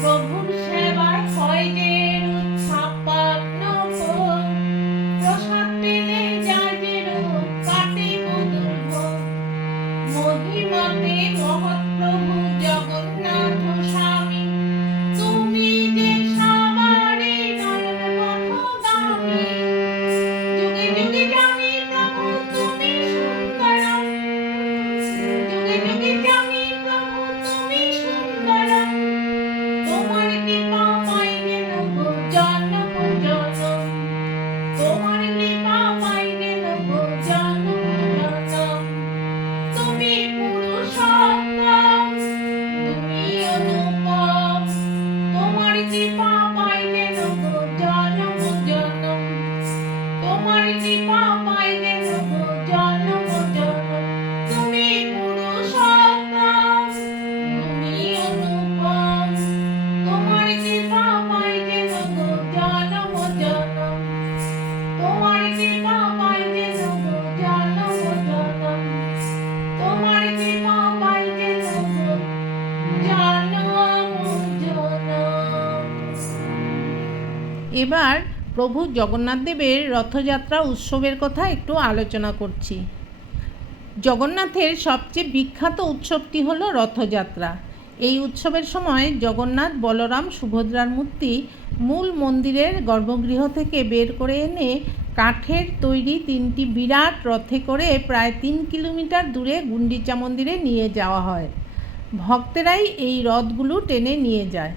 প্রভুর সেবার হয় এবার প্রভু জগন্নাথ দেবের রথযাত্রা উৎসবের কথা একটু আলোচনা করছি। জগন্নাথের সবচেয়ে বিখ্যাত উৎসবটি হলো রথযাত্রা। এই উৎসবের সময় জগন্নাথ বলরাম সুভদ্রার মূর্তি মূল মন্দিরের গর্ভগৃহ থেকে বের করে এনে কাঠের তৈরি তিনটি বিরাট রথে করে প্রায় তিন কিলোমিটার দূরে গুন্ডিচা মন্দিরে নিয়ে যাওয়া হয়। ভক্তেরাই এই রথগুলো টেনে নিয়ে যায়।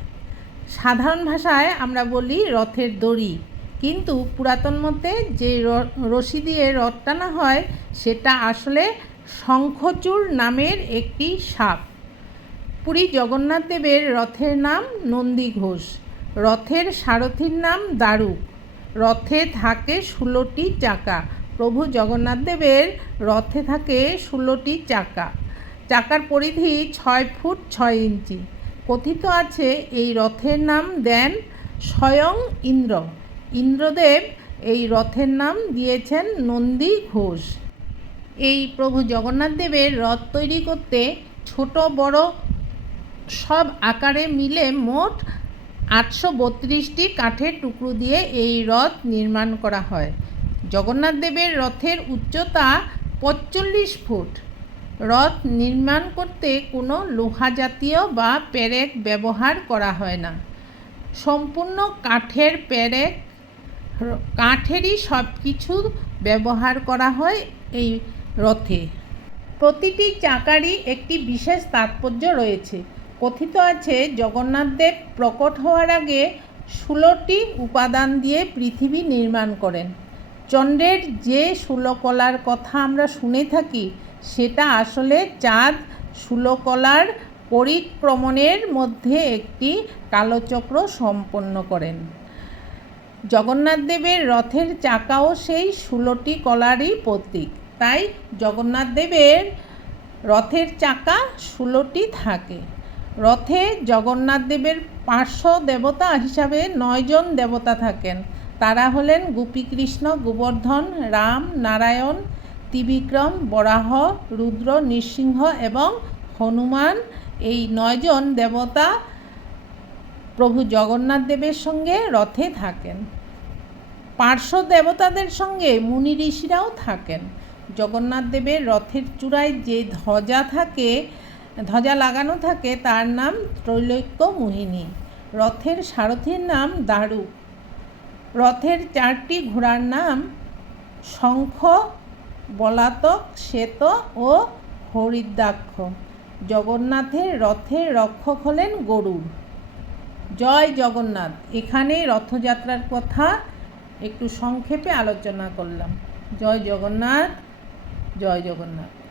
সাধারণ ভাষায় আমরা বলি রথের দড়ি। কিন্তু পুরাতন মতে যে রশি দিয়ে রথ টানা হয়, সেটা আসলে শঙ্খচূড় নামের একটি সাপ। পুরী জগন্নাথ দেবের রথের নাম নন্দী ঘোষ। রথের সারথীর নাম দারুক রথে থাকে ষোলোটি চাকা। প্রভু জগন্নাথ দেবের রথে থাকে ষোলোটি চাকা। চাকার পরিধি ছয় ফুট ছয় ইঞ্চি। কথিত আছে এই রথের নাম দেন স্বয়ং ইন্দ্র। ইন্দ্রদেব এই রথের নাম দিয়েছেন নন্দী ঘোষ। এই প্রভু জগন্নাথ দেবের রথ তৈরি করতে ছোট, বড় সব আকারে মিলে মোট আটশো বত্রিশটি কাঠের টুকরো দিয়ে এই রথ নির্মাণ করা হয়। জগন্নাথ দেবের রথের উচ্চতা পঁচল্লিশ ফুট। রথ নির্মাণ করতে কোনো লোহা জাতীয় বা পেরেক ব্যবহার করা হয় না। সম্পূর্ণ কাঠের পেরেক র- কাঠেরই সব কিছু ব্যবহার করা হয় এই রথে প্রতিটি চাকারই একটি বিশেষ তাৎপর্য রয়েছে। কথিত আছে, জগন্নাথ দেব প্রকট হওয়ার আগে ষোলোটি উপাদান দিয়ে পৃথিবী নির্মাণ করেন। চন্দ্রের যে ষোলকলার কথা আমরা শুনে থাকি সেটা আসলে চাঁদ ষোলকলার পরিক্রমণের মধ্যে একটি কালোচক্র সম্পন্ন করেন। জগন্নাথ দেবের রথের চাকাও সেই ষোলোটি কলারই প্রতীক। তাই জগন্নাথ দেবের রথের চাকা ষোলোটি থাকে। রথে জগন্নাথ দেবের পার্শ্ব দেবতা হিসাবে নয়জন দেবতা থাকেন। তারা হলেন গোপীকৃষ্ণ, গোবর্ধন, রাম, নারায়ণ ত্রিবিক্রম বরাহ, রুদ্র, নৃসিংহ এবং হনুমান। এই নয়জন দেবতা প্রভু জগন্নাথ দেবের সঙ্গে রথে থাকেন। পার্শ্ব দেবতাদের সঙ্গে মুনি ঋষিরাও থাকেন। জগন্নাথ দেবের রথের চূড়ায় যে ধ্বজা থাকে, ধ্বজা লাগানো থাকে, তার নাম ত্রৈলোক্য মোহিনী। রথের সারথীর নাম দারু। রথের চারটি ঘোড়ার নাম শঙ্খ বলাতক শ্বেত ও হরিদ্রাক্ষ। জগন্নাথের রথের রক্ষক হলেন গরুড় জয় জগন্নাথ। এখানে রথযাত্রার কথা একটু সংক্ষেপে আলোচনা করলাম। জয় জগন্নাথ জয় জগন্নাথ।